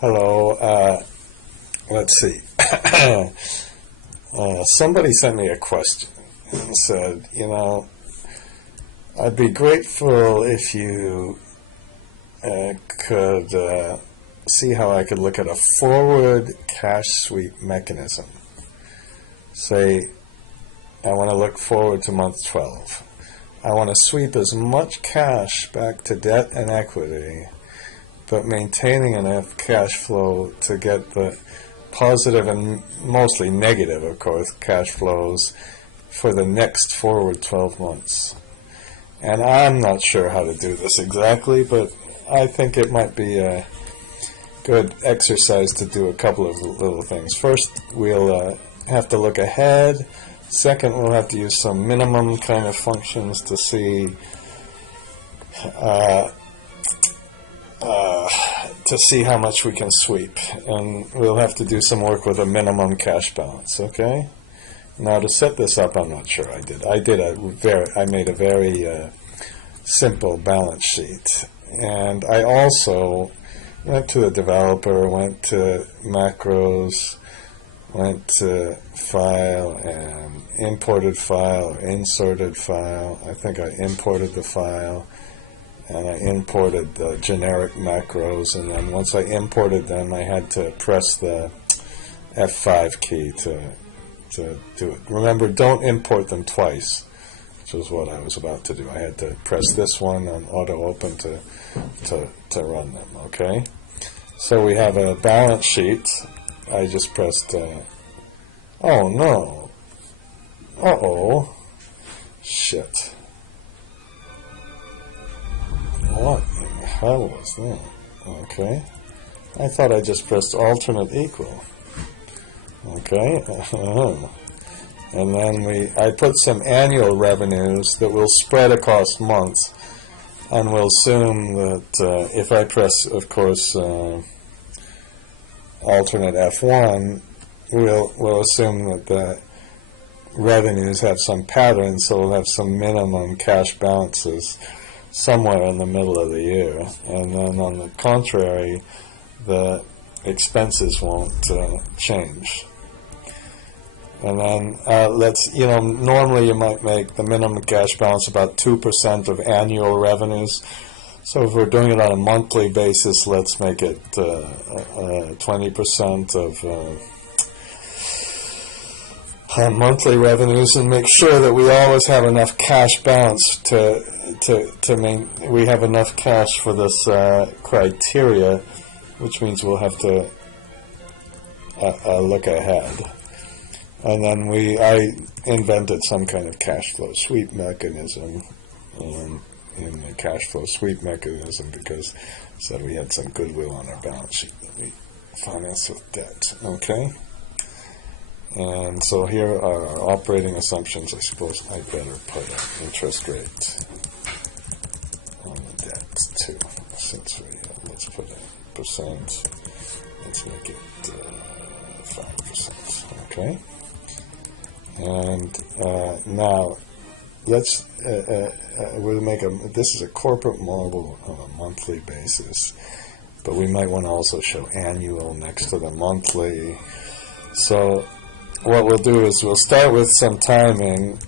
Hello. Let's see. Somebody sent me a question and said, I'd be grateful if you could see how I could look at a forward cash sweep mechanism. Say, I want to look forward to month 12. I want to sweep as much cash back to debt and equity, but maintaining enough cash flow to get the positive and mostly negative, of course, cash flows for the next forward 12 months. And I'm not sure how to do this exactly, but I think it might be a good exercise to do a couple of little things. First, we'll have to look ahead. Second, we'll have to use some minimum kind of functions to see how much we can sweep, and we'll have to do some work with a minimum cash balance. Okay. Now to set this up, I'm not sure I did. I made a very simple balance sheet, and I also went to the developer, went to macros, went to file and imported file or inserted file. I think I imported the file, and I imported the generic macros, and then once I imported them, I had to press the F5 key to do it. Remember, don't import them twice, which was what I was about to do. I had to press this one on auto open to run them. Okay, so we have a balance sheet. I just pressed oh no, shit, what in the hell was that? Okay, I thought I just pressed alternate equal. Okay, and then I put some annual revenues that will spread across months, and we'll assume that if I press, of course, alternate F1, we'll assume that the revenues have some pattern, so we'll have some minimum cash balances somewhere in the middle of the year, and then on the contrary, the expenses won't change. And then normally you might make the minimum cash balance about 2% of annual revenues. So if we're doing it on a monthly basis, let's make it 20% of monthly revenues, and make sure that we always have enough cash balance we have enough cash for this criteria, which means we'll have to look ahead. And then I invented some kind of cash flow sweep mechanism in the cash flow sweep mechanism because I said we had some goodwill on our balance sheet that we financed with debt. Okay? And so here are our operating assumptions. I suppose I better put an interest rate on the debt too. Since let's put a percent. Let's make it 5%. Okay? And now let's we'll make this is a corporate model on a monthly basis, but we might want to also show annual next to the monthly. So what we'll do is we'll start with some timing,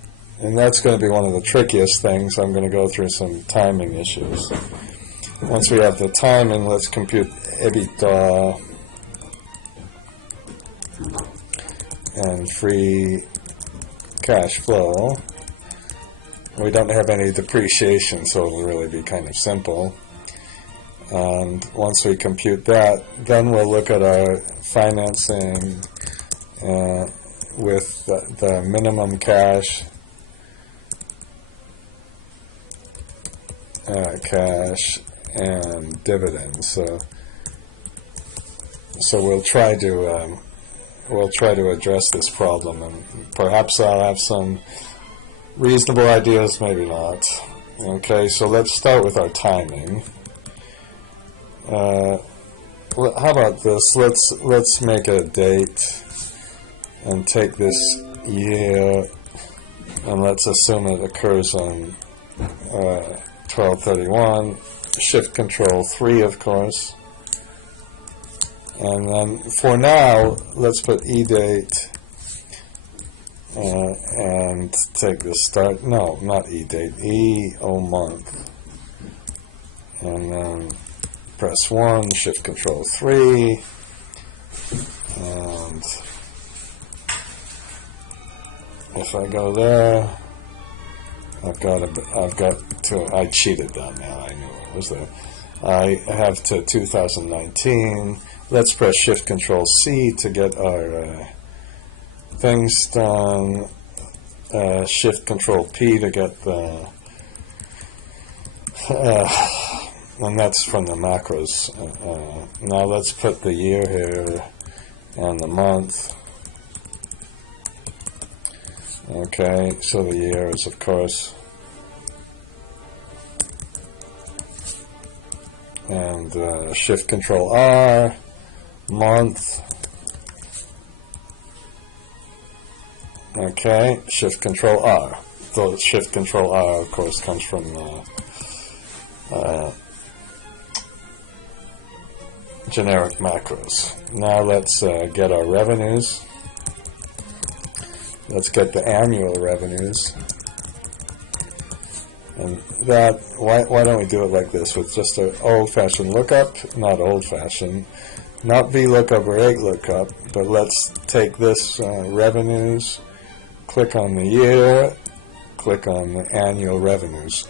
and that's going to be one of the trickiest things. I'm going to go through some timing issues. Once we have the timing, let's compute EBITDA and free cash flow. We don't have any depreciation, so it'll really be kind of simple. And once we compute that, then we'll look at our financing with the minimum cash, and dividends. So we'll try to address this problem, and perhaps I'll have some reasonable ideas, maybe not. Okay, so let's start with our timing. How about this? Let's make a date and take this year, and let's assume it occurs on 12/31. Shift Control 3, of course. And then for now, let's put E-date and take the start, no, not E-date, E-O month. And then press 1, Shift Control 3, and if I go there, I cheated that now, I knew it was there. I have to 2019. Let's press Shift Control C to get our things done. Shift Control P to get the and that's from the macros. Now let's put the year here and the month. Okay, so the year is, of course, and Shift Control R, month. Okay, Shift Control R. So Shift Control R, of course, comes from generic macros. Now let's get our revenues. Let's get the annual revenues. And that, why don't we do it like this, with just an old-fashioned lookup, not old-fashioned, not VLOOKUP or 8lookup, but let's take this revenues, click on the year, click on the annual revenues.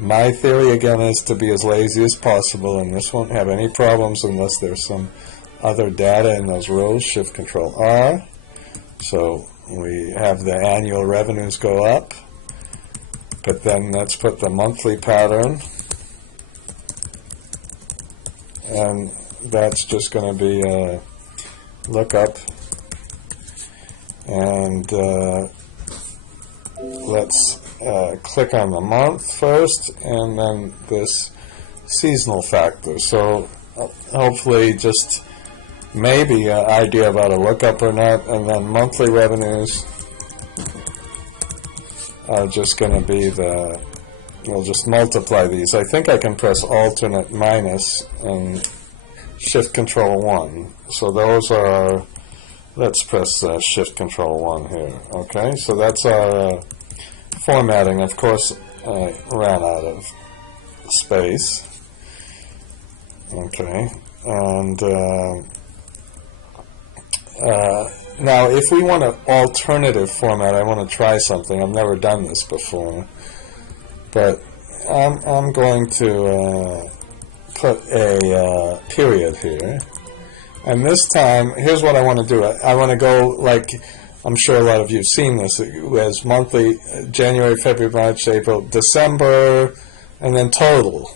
My theory, again, is to be as lazy as possible, and this won't have any problems unless there's some other data in those rows. Shift Control R. So we have the annual revenues go up, but then let's put the monthly pattern, and that's just going to be a lookup, and let's click on the month first, and then this seasonal factor. So hopefully just maybe an idea about a lookup or not, and then monthly revenues are just going to be we'll just multiply these. I think I can press alternate minus and Shift Control 1. So those are, let's press Shift Control 1 here. Okay, so that's our formatting. Of course, I ran out of space. Okay, and now if we want an alternative format, I want to try something. I've never done this before, but I'm going to put a period here, and this time here's what I want to do. I want to go, like, I'm sure a lot of you have seen this, as monthly, January, February, March, April, December, and then total.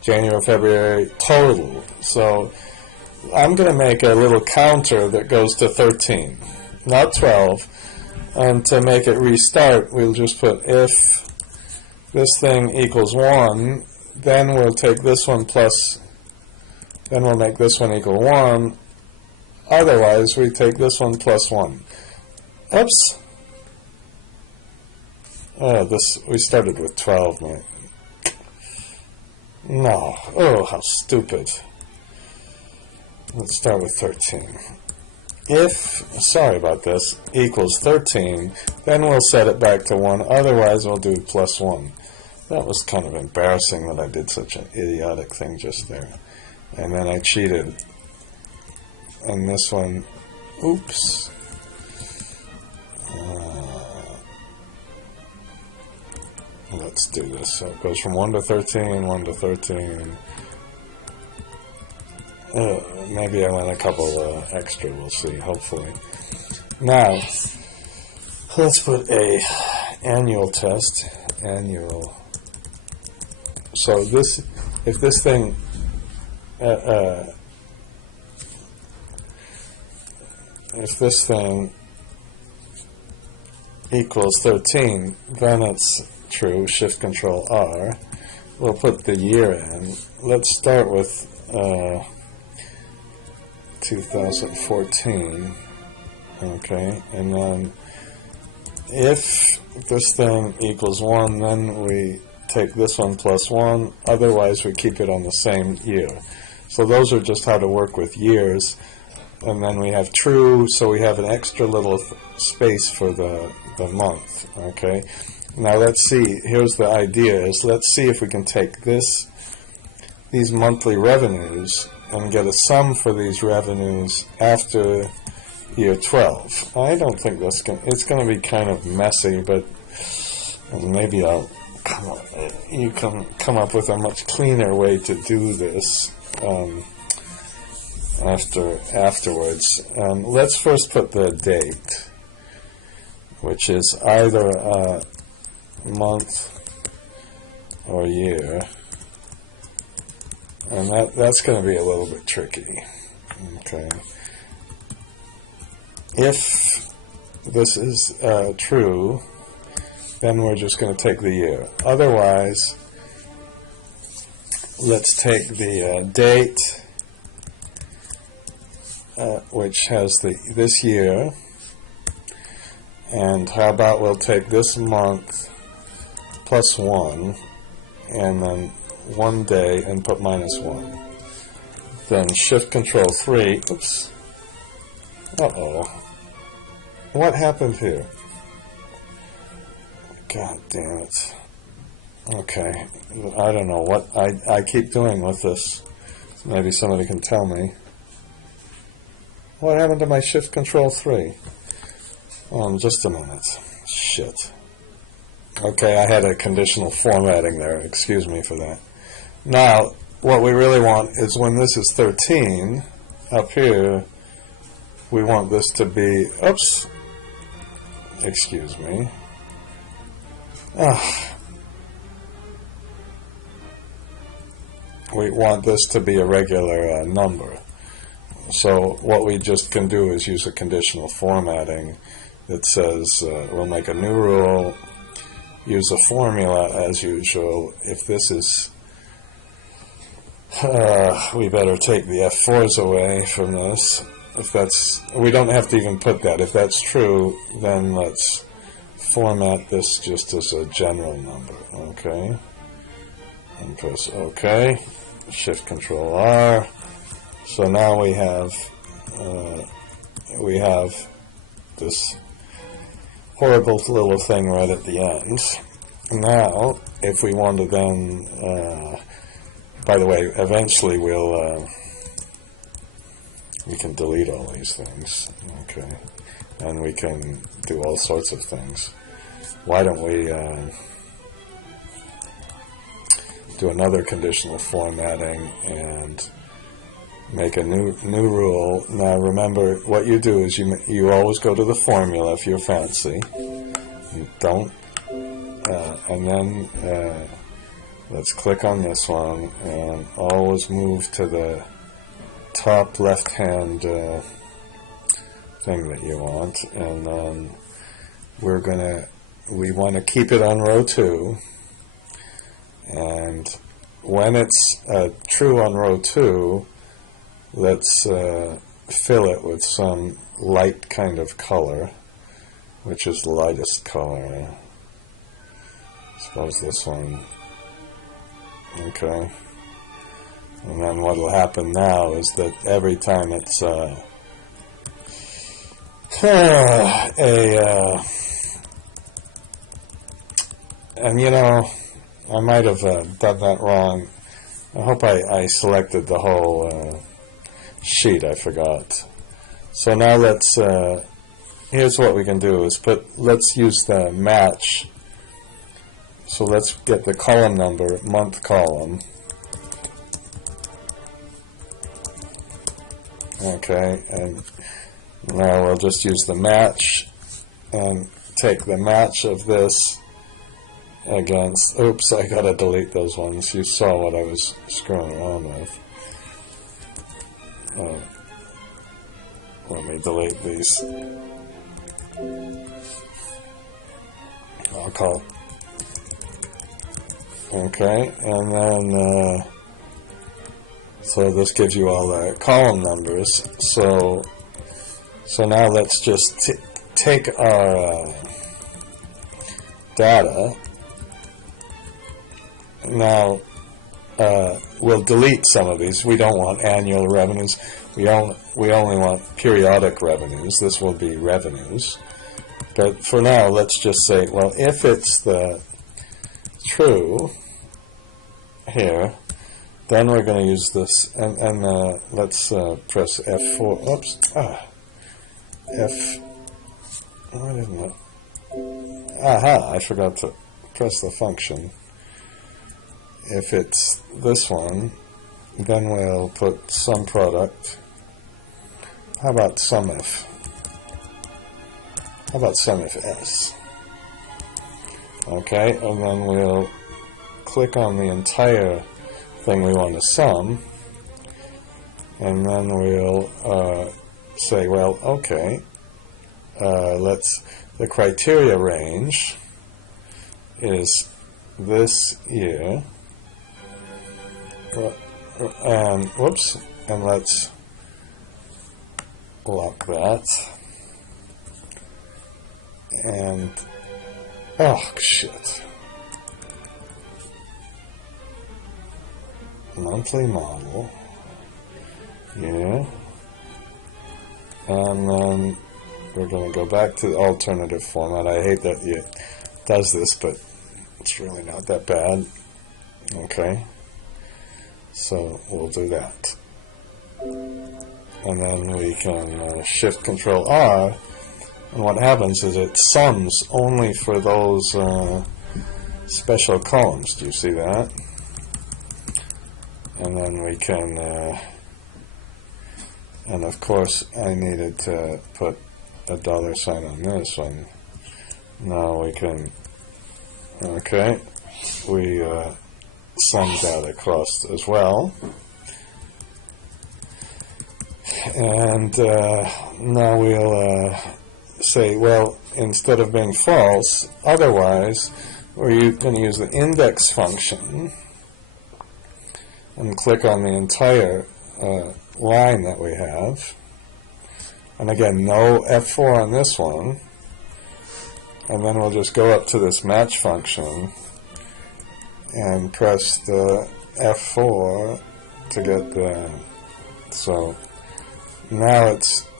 January, February, total. So I'm going to make a little counter that goes to 13, not 12. And to make it restart, we'll just put if this thing equals 1, then we'll take this one plus, then we'll make this one equal 1. Otherwise, we take this one plus 1. Oops. Oh, we started with 12, mate. No. Oh, how stupid. Let's start with 13. If, sorry about this, equals 13, then we'll set it back to 1. Otherwise, we'll do plus 1. That was kind of embarrassing that I did such an idiotic thing just there. And then I cheated. And this one, oops. Let's do this. So it goes from 1 to 13, 1 to 13. Maybe I went a couple extra, we'll see, hopefully. Now, let's put a annual test. Annual. So this, if this thing, equals 13, then it's true. Shift Control R. We'll put the year in. Let's start with 2014. Okay, and then if this thing equals 1, then we take this one plus 1. Otherwise, we keep it on the same year. So those are just how to work with years. And then we have true, so we have an extra little space for the month, okay? Now let's see, here's the idea, is let's see if we can take these monthly revenues and get a sum for these revenues after year 12. I don't think it's going to be kind of messy, but maybe you can come up with a much cleaner way to do this afterwards. Let's first put the date, which is either a month or year, and that's going to be a little bit tricky. Okay. If this is true, then we're just going to take the year. Otherwise, let's take the date, which has this year, and how about we'll take this month plus 1, and then 1 day and put -1. Then Shift Control 3, oops, uh-oh, what happened here? God damn it. Okay, I don't know what I keep doing with this. Maybe somebody can tell me. What happened to my Shift Control 3? Just a minute. Shit. Okay, I had a conditional formatting there. Excuse me for that. Now, what we really want is when this is 13, up here, we want this to be, oops, excuse me. We want this to be a regular number. So what we just can do is use a conditional formatting that says we'll make a new rule, use a formula as usual. If this is, we better take the F4s away from this. If that's, we don't have to even put that. If that's true, then let's format this just as a general number, okay? And press OK, Shift Control R. So now we have this horrible little thing right at the end. Now, if we want to then, by the way, eventually we can delete all these things, okay? And we can do all sorts of things. Why don't we do another conditional formatting and make a new rule. Now remember, what you do is you always go to the formula if you're fancy. You don't, and then let's click on this one and always move to the top left hand thing that you want, and then we want to keep it on row 2, and when it's true on row 2, let's fill it with some light kind of color, which is the lightest color. I suppose this one. Okay. And then what will happen now is that every time it's and you know, I might have done that wrong. I hope I selected the whole sheet. I forgot. So now let's, here's what we can do is let's use the match. So let's get the column number, month column. Okay, and now we'll just use the match and take the match of this against, oops, I gotta delete those ones. You saw what I was screwing around with. Let me delete these. I'll call it. Okay, and then so this gives you all the column numbers. So now let's just take our data. Now we'll delete some of these. We don't want annual revenues. We only want periodic revenues. This will be revenues. But for now, let's just say, well, if it's the true here, then we're going to use this, and let's press F4. Oops. Why didn't it? Aha, I forgot to press the function. If it's this one, then we'll put sum product. How about SUMIF? How about SUMIF S? Okay, and then we'll click on the entire thing we want to sum, and then we'll say, well, okay, the criteria range is this year, and whoops, and let's lock that, and oh shit, monthly model, yeah, and then we're going to go back to the alternative format. I hate that it does this, but it's really not that bad. Okay, so we'll do that, and then we can Shift Control R, and what happens is it sums only for those special columns. Do you see that? And then we can, and of course I needed to put a $sign on this one. Now we can, okay, we sum that across as well. And now we'll say, well, instead of being false, otherwise, we're going to use the index function and click on the entire line that we have. And again, no F4 on this one. And then we'll just go up to this match function and press the F4 to get the, so now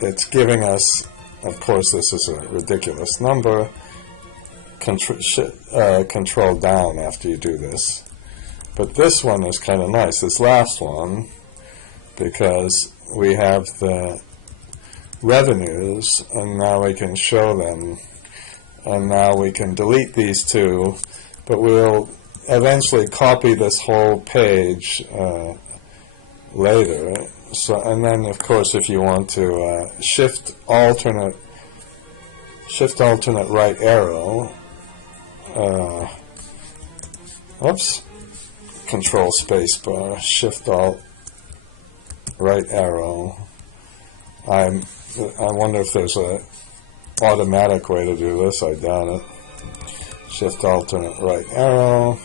it's giving us, of course this is a ridiculous number, control down after you do this. But this one is kind of nice, this last one, because we have the revenues, and now we can show them, and now we can delete these two, but we'll eventually copy this whole page later. So, and then of course if you want to shift alternate right arrow, oops, control space bar, shift alt right arrow. I wonder if there's a automatic way to do this. I doubt it. Shift alternate right arrow.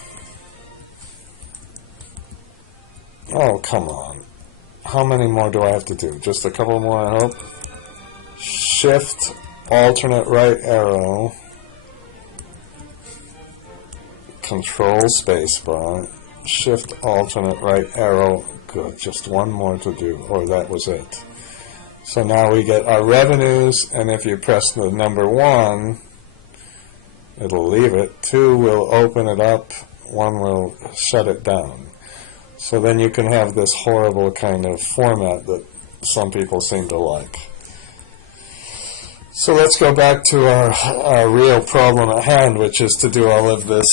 Oh, come on. How many more do I have to do? Just a couple more, I hope. Shift alternate right arrow. Control spacebar. Shift alternate right arrow. Good. Just one more to do, or that was it. So now we get our revenues, and if you press the number 1, it'll leave it. 2 will open it up. 1 will shut it down. So then you can have this horrible kind of format that some people seem to like. So let's go back to our real problem at hand, which is to do all of this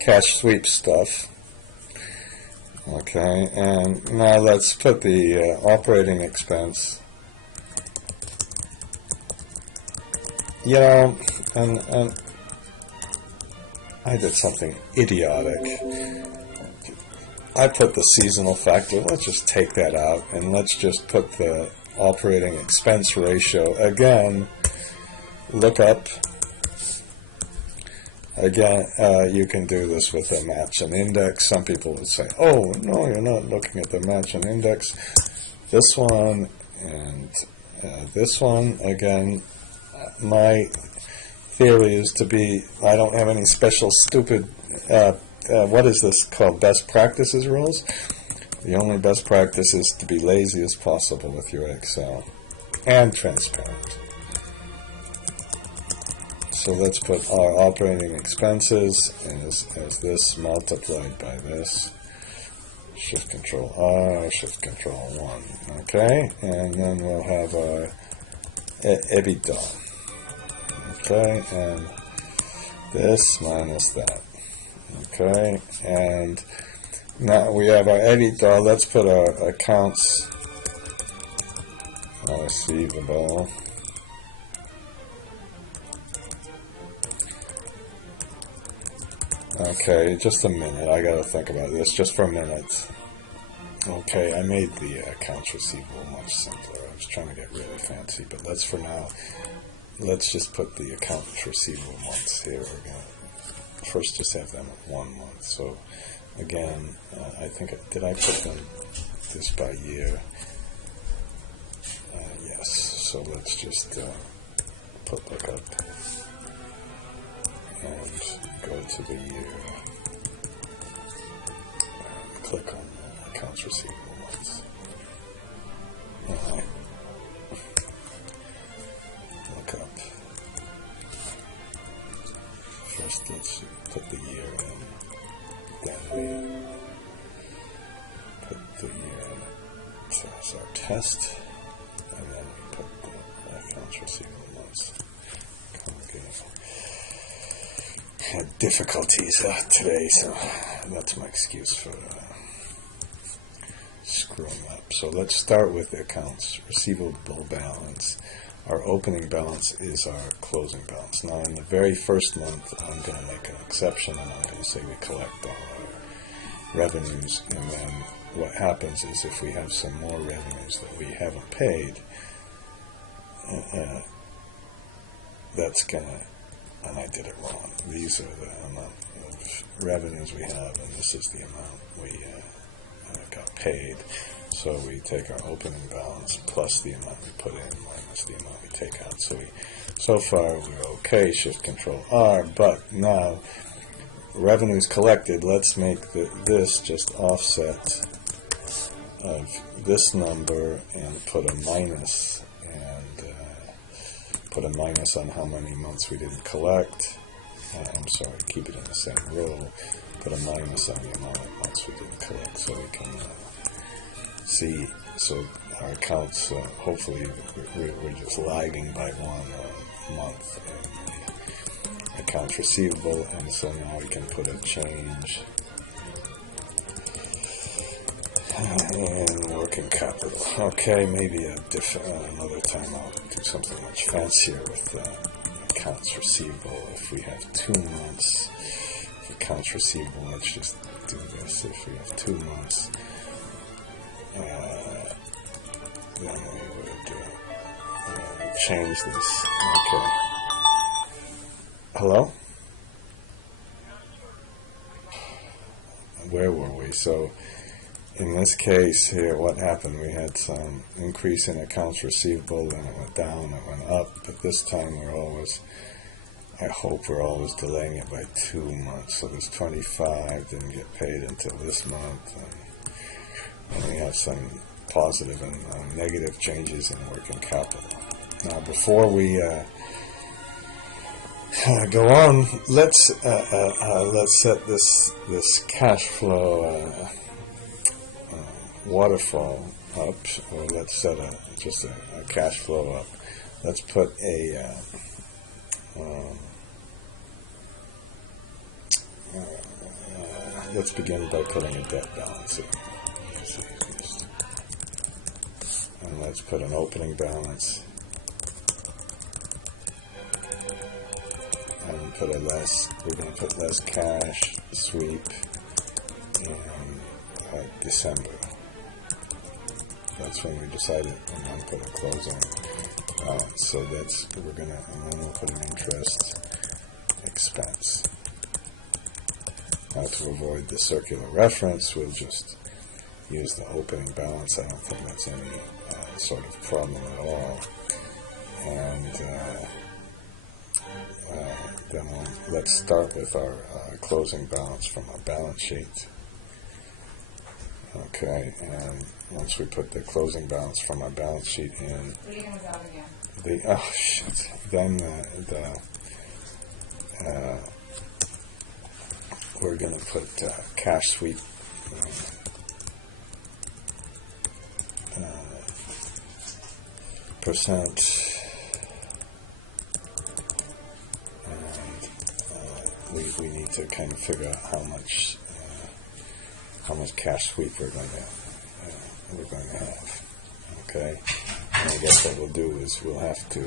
cash sweep stuff. Okay, and now let's put the operating expense. You know, and I did something idiotic. I put the seasonal factor. Let's just take that out, and let's just put the operating expense ratio. Again, look up. Again, you can do this with a match and index. Some people would say, oh, no, you're not looking at the match and index. This one and this one, again, my theory is to be, I don't have any special stupid, what is this called, best practices rules? The only best practice is to be lazy as possible with your Excel and transparent. So let's put our operating expenses as this multiplied by this. Shift Control R, Shift Control 1. Okay, and then we'll have our EBITDA. Okay, and this minus that. Okay, and now we have our EBITDA. Let's put our accounts receivable. Okay, just a minute. I gotta think about this just for a minute. Okay, I made the accounts receivable much simpler. I was trying to get really fancy, but let's for now. Let's just put the accounts receivable months here. We're gonna first just have them at 1 month. So again, I think did I put them this by year? Yes. So let's just put lookup and go to the year. And click on the accounts receivable months. All right. Look up. First, let's put the year in. Then we put the year in. So that's our test. And then we put the accounts receivable months. Had difficulties today, so that's my excuse for screwing up. So let's start with the accounts receivable balance. Our opening balance is our closing balance. Now, in the very first month, I'm going to make an exception, and I'm going to say we collect all our revenues, and then what happens is if we have some more revenues that we haven't paid, that's going to, and I did it wrong. These are the amount of revenues we have, and this is the amount we got paid. So we take our opening balance plus the amount we put in minus the amount we take out. So far we're okay, Shift Control R, but now revenues collected, let's make this just offset of this number and put a minus, and put a minus on how many months we didn't collect. I'm sorry, keep it in the same row. Put a minus on the amount of months we didn't collect, so we can see. So our accounts, hopefully, we're just lagging by 1 month in accounts receivable, and so now we can put a change in working capital. Okay, maybe another time I'll do something much fancier with accounts receivable. If we have 2 months of accounts receivable, let's just do this. If we have 2 months, then we would change this. Okay. Hello? Where were we? So in this case here, what happened? We had some increase in accounts receivable, then it went down, it went up, but this time I hope we're always delaying it by 2 months. So this 25 didn't get paid until this month, and we have some positive and negative changes in working capital. Now, before we go on, let's set this cash flow waterfall up, or let's set just a cash flow up. Let's put let's begin by putting a debt balance in. And let's put an opening balance. And we're going to put less cash sweep in December. That's when we decided, and then put a closing balance. So and then we'll put an interest expense. Now, to avoid the circular reference, we'll just use the opening balance. I don't think that's any sort of problem at all. And then let's start with our closing balance from our balance sheet. Okay, and once we put the closing balance from our balance sheet in, then we're going to put cash sweep percent, and we need to kind of figure out how much cash sweep we're going to have. Okay, and I guess what we'll do is we'll have to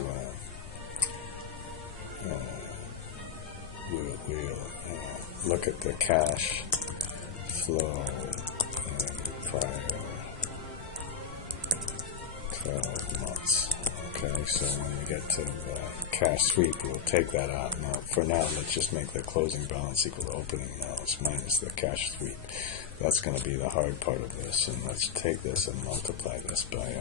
we'll look at the cash flow in prior 12 months. Okay, so when we get to the cash sweep, we'll take that out. Now, for now, let's just make the closing balance equal to opening balance minus the cash sweep. That's going to be the hard part of this, and let's take this and multiply this by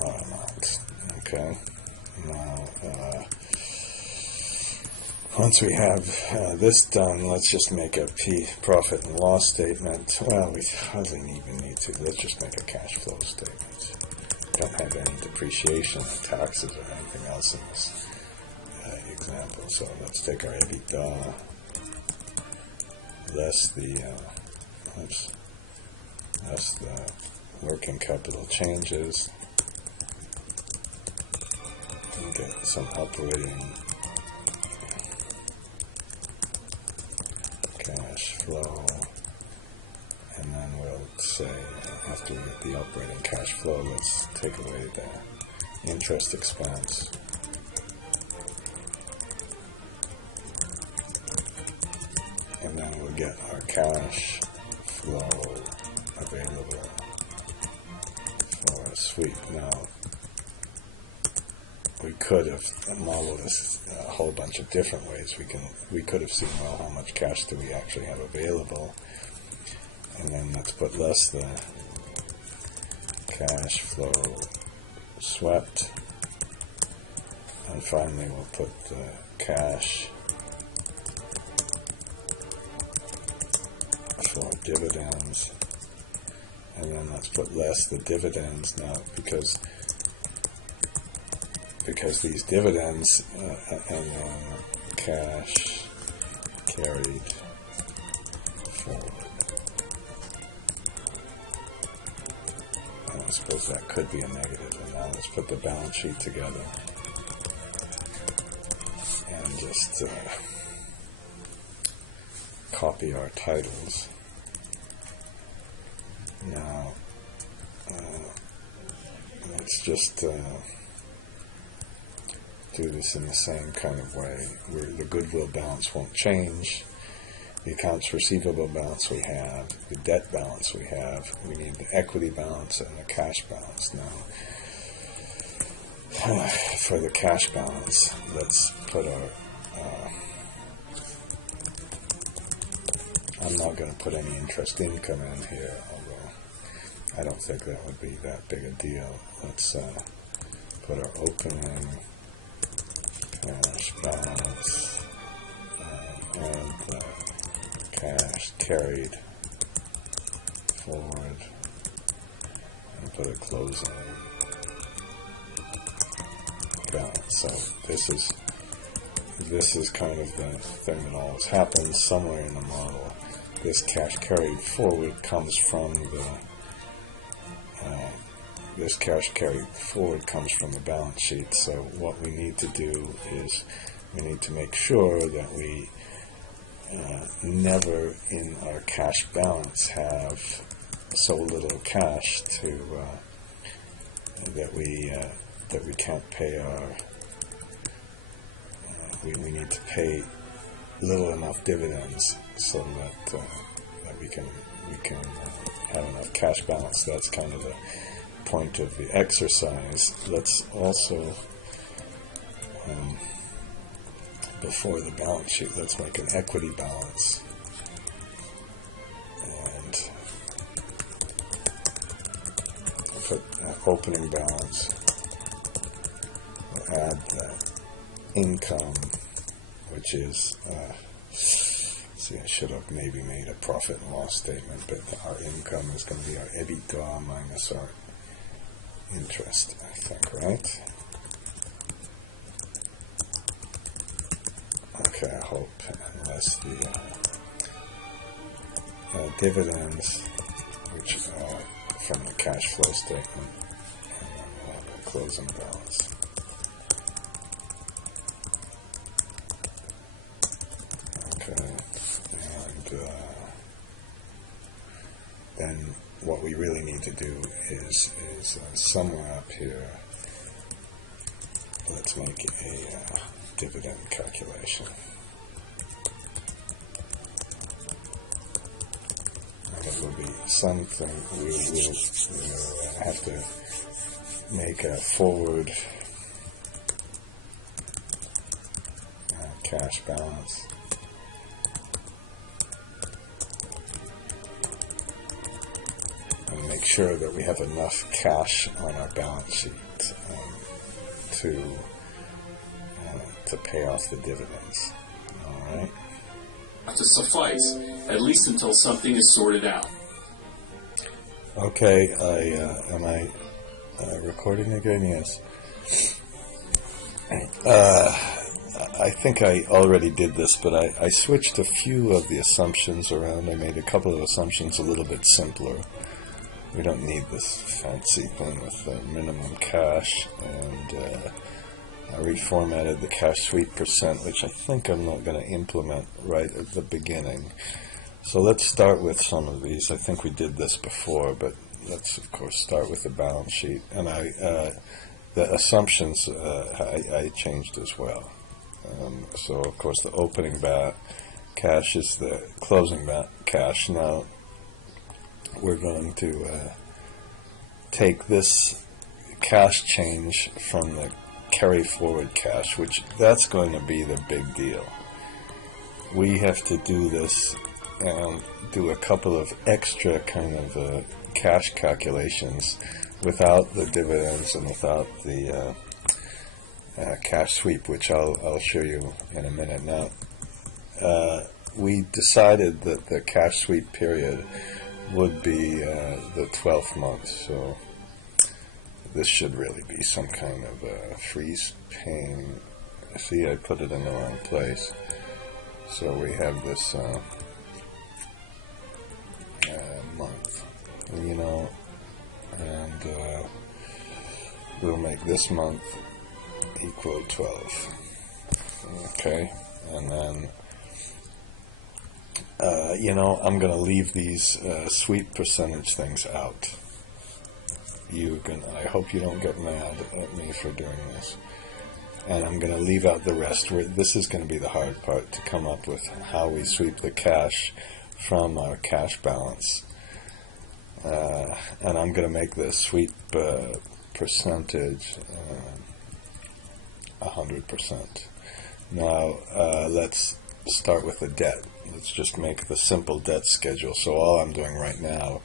our amount. Okay, now once we have this done, let's just make a profit and loss statement. Well, we hardly even need to. Let's just make a cash flow statement. Don't have any depreciation or taxes or anything else in this example. So let's take our EBITDA less the working capital changes, and get some operating cash flow, and then we'll say after we get the operating cash flow, let's take away the interest expense, and then we'll get our cash flow available for a sweep. Now, we could have modeled this a whole bunch of different ways. We could have seen, well, how much cash do we actually have available, and then let's put less the cash flow swept, and finally we'll put the cash for dividends, and then let's put less the dividends now, because these dividends and then cash carried forward. And I suppose that could be a negative. And now let's put the balance sheet together and just copy our titles. Now let's just do this in the same kind of way, where the goodwill balance won't change, the accounts receivable balance we have, the debt balance we have, we need the equity balance and the cash balance. Now, for the cash balance, let's put our, I'm not going to put any interest income in here, although I don't think that would be that big a deal. Let's put our opening cash balance and the cash carried forward, and put a closing balance. So this is kind of the thing that always happens somewhere in the model. This cash carried forward comes from the balance sheet. So what we need to do is we need to make sure that we never in our cash balance have so little cash that we can't pay our we need to pay little enough dividends so that we can have enough cash balance. That's kind of the point of the exercise. Let's also before the balance sheet, let's make an equity balance, and put opening balance. We'll add the income, which is, see, I should have maybe made a profit and loss statement, but our income is going to be our EBITDA minus our interest, I think, right? Okay, I hope, unless the dividends, which from the cash flow statement, and then we'll have a closing balance. Okay, and then what we really need to do is somewhere up here, let's make a dividend calculation. And it will be something we'll have to make a forward cash balance. And make sure that we have enough cash on our balance sheet to pay off the dividends. All right. To suffice, at least until something is sorted out. Okay, am I recording again? Yes. I think I already did this, but I switched a few of the assumptions around. I made a couple of assumptions a little bit simpler. We don't need this fancy thing with minimum cash, and I reformatted the cash sweep percent, which I think I'm not going to implement right at the beginning. So let's start with some of these. I think we did this before, but let's of course start with the balance sheet. And the assumptions I changed as well. So of course the opening cash is the closing cash. Now we're going to take this cash change from the carry forward cash, which that's going to be the big deal. We have to do this and do a couple of extra kind of cash calculations without the dividends and without the cash sweep, which I'll show you in a minute. Now, we decided that the cash sweep period would be the 12th month, so this should really be some kind of a freeze pane. See, I put it in the wrong place. So we have this month, you know, and we'll make this month equal 12. Okay, and then you know, I'm going to leave these sweep percentage things out. I hope you don't get mad at me for doing this. And I'm going to leave out the rest. This is going to be the hard part, to come up with how we sweep the cash from our cash balance. And I'm going to make the sweep percentage 100%. Now, let's start with the debt. Let's just make the simple debt schedule. So all I'm doing right now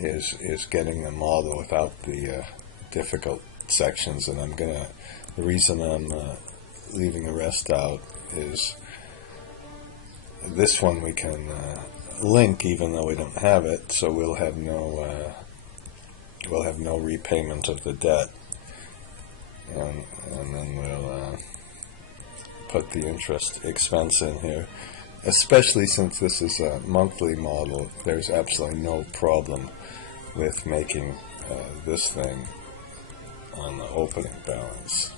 is getting the model without the difficult sections, and the reason I'm leaving the rest out is this one we can link even though we don't have it, so we'll have no repayment of the debt, and then we'll put the interest expense in here. Especially since this is a monthly model, there's absolutely no problem with making this thing on the opening balance.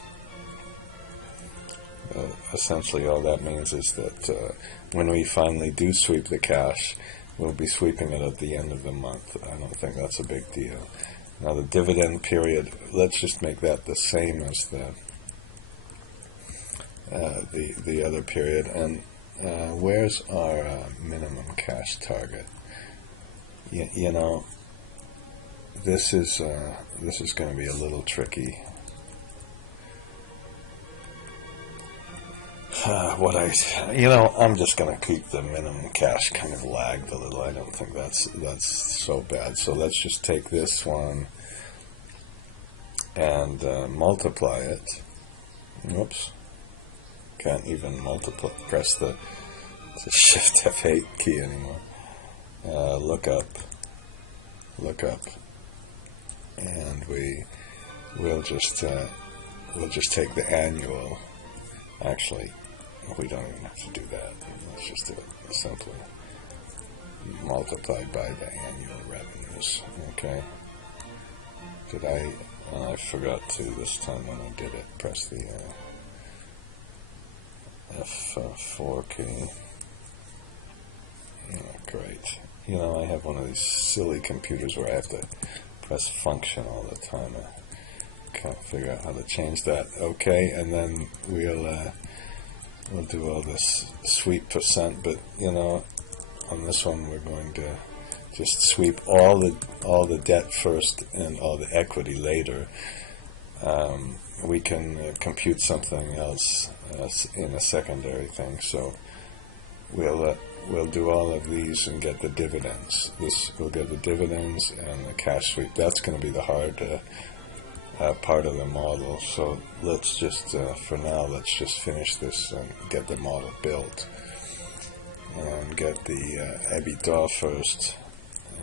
Essentially all that means is that when we finally do sweep the cash, we'll be sweeping it at the end of the month. I don't think that's a big deal. Now the dividend period, let's just make that the same as the other period. And where's our minimum cash target? You know, this is going to be a little tricky. I'm just going to keep the minimum cash kind of lagged a little. I don't think that's so bad. So let's just take this one and multiply it. Whoops. Can't even press the Shift F8 key anymore. Look up, and we'll just take the annual. Actually, we don't even have to do that. Let's just do it simply multiplied by the annual revenues. Okay. I forgot to this time when I did it. Press the F4 key. Yeah, great. You know, I have one of these silly computers where I have to press function all the time. I can't figure out how to change that. Okay, and then we'll do all this sweep percent, but you know, on this one we're going to just sweep all the debt first and all the equity later. We can compute something else in a secondary thing. So we'll do all of these and get the dividends. We'll get the dividends and the cash sweep. That's going to be the hard part of the model. So let's just for now let's just finish this and get the model built and get the EBITDA first,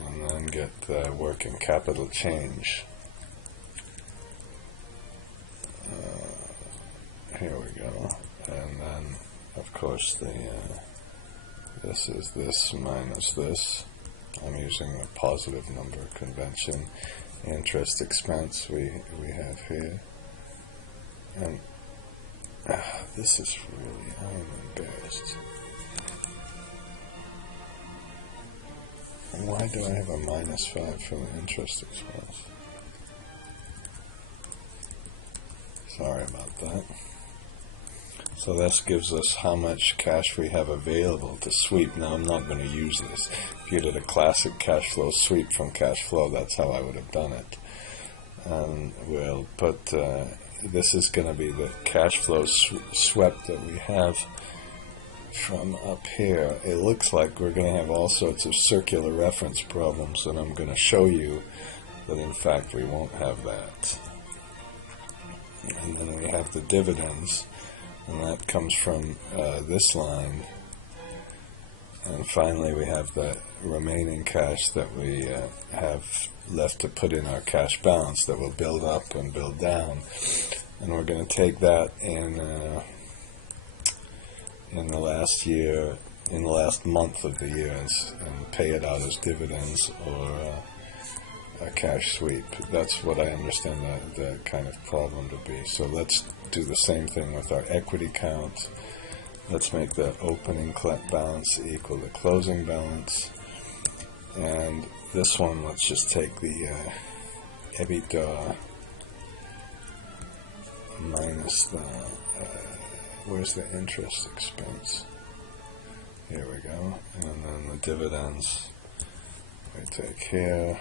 and then get the working capital change. Here we go, and then of course this is this minus this. I'm using the positive number convention. Interest expense we have here, and this is really, I'm embarrassed. Why do I have a -5 for the interest expense? Sorry about that. So this gives us how much cash we have available to sweep. Now I'm not going to use this. If you did a classic cash flow sweep from cash flow, that's how I would have done it. And we'll put, this is going to be the cash flow swept that we have from up here. It looks like we're going to have all sorts of circular reference problems, and I'm going to show you that in fact we won't have that. And then we have the dividends, and that comes from this line. And finally we have the remaining cash that we have left to put in our cash balance that will build up and build down. And we're going to take that in the last year, in the last month of the year, and pay it out as dividends or a cash sweep. That's what I understand the kind of problem to be. So let's do the same thing with our equity count. Let's make the opening balance equal the closing balance. And this one, let's just take the EBITDA minus the, where's the interest expense? Here we go. And then the dividends we take here.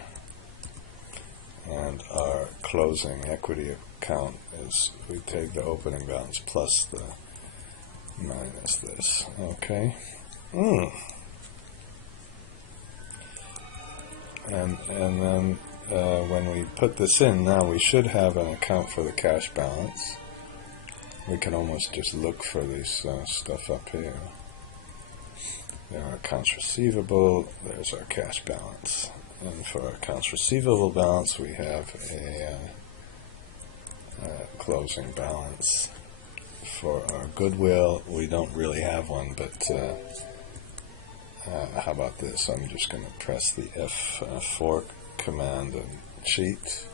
And our closing equity account is, we take the opening balance plus the minus this. Okay. And then when we put this in, now we should have an account for the cash balance. We can almost just look for these stuff up here. There are accounts receivable, there's our cash balance. And for our accounts receivable balance, we have a closing balance. For our goodwill, we don't really have one, but how about this? I'm just going to press the F4 command and cheat.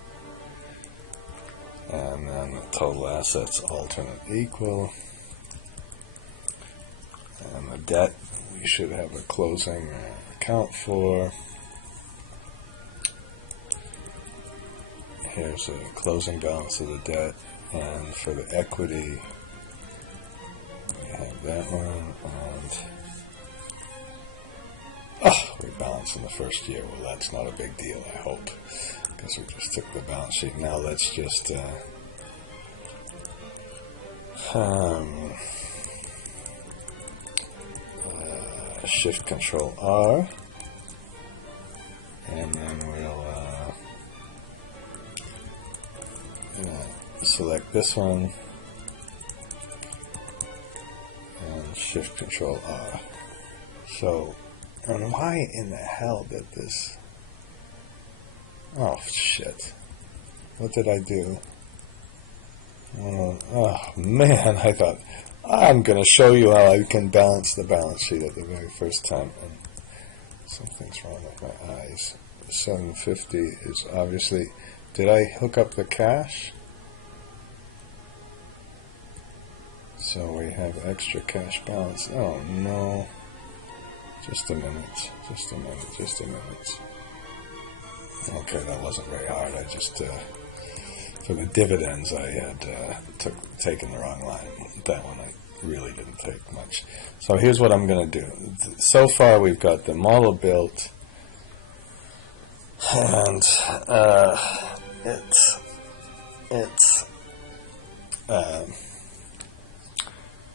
And then the total assets alternate equal. And the debt, we should have a closing account for. Here's a closing balance of the debt, and for the equity, we have that one, and we balance in the first year. Well, that's not a big deal, I hope, because we just took the balance sheet. Now let's just Shift Control R, and then we'll select this one, Shift Control R. So, and why in the hell did this? Oh shit! What did I do? Oh man! I thought I'm going to show you how I can balance the balance sheet at the very first time, and something's wrong with my eyes. 750 is obviously. Did I hook up the cash? So we have extra cash balance. Oh no. Just a minute. Just a minute. Just a minute. Okay, that wasn't very hard. I just, for the dividends, I had taken the wrong line. That one I really didn't take much. So here's what I'm going to do. So far we've got the model built, and it's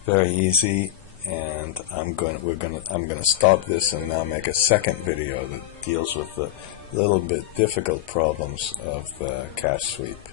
very easy, and I'm gonna stop this and now make a second video that deals with the little bit difficult problems of the cash sweep.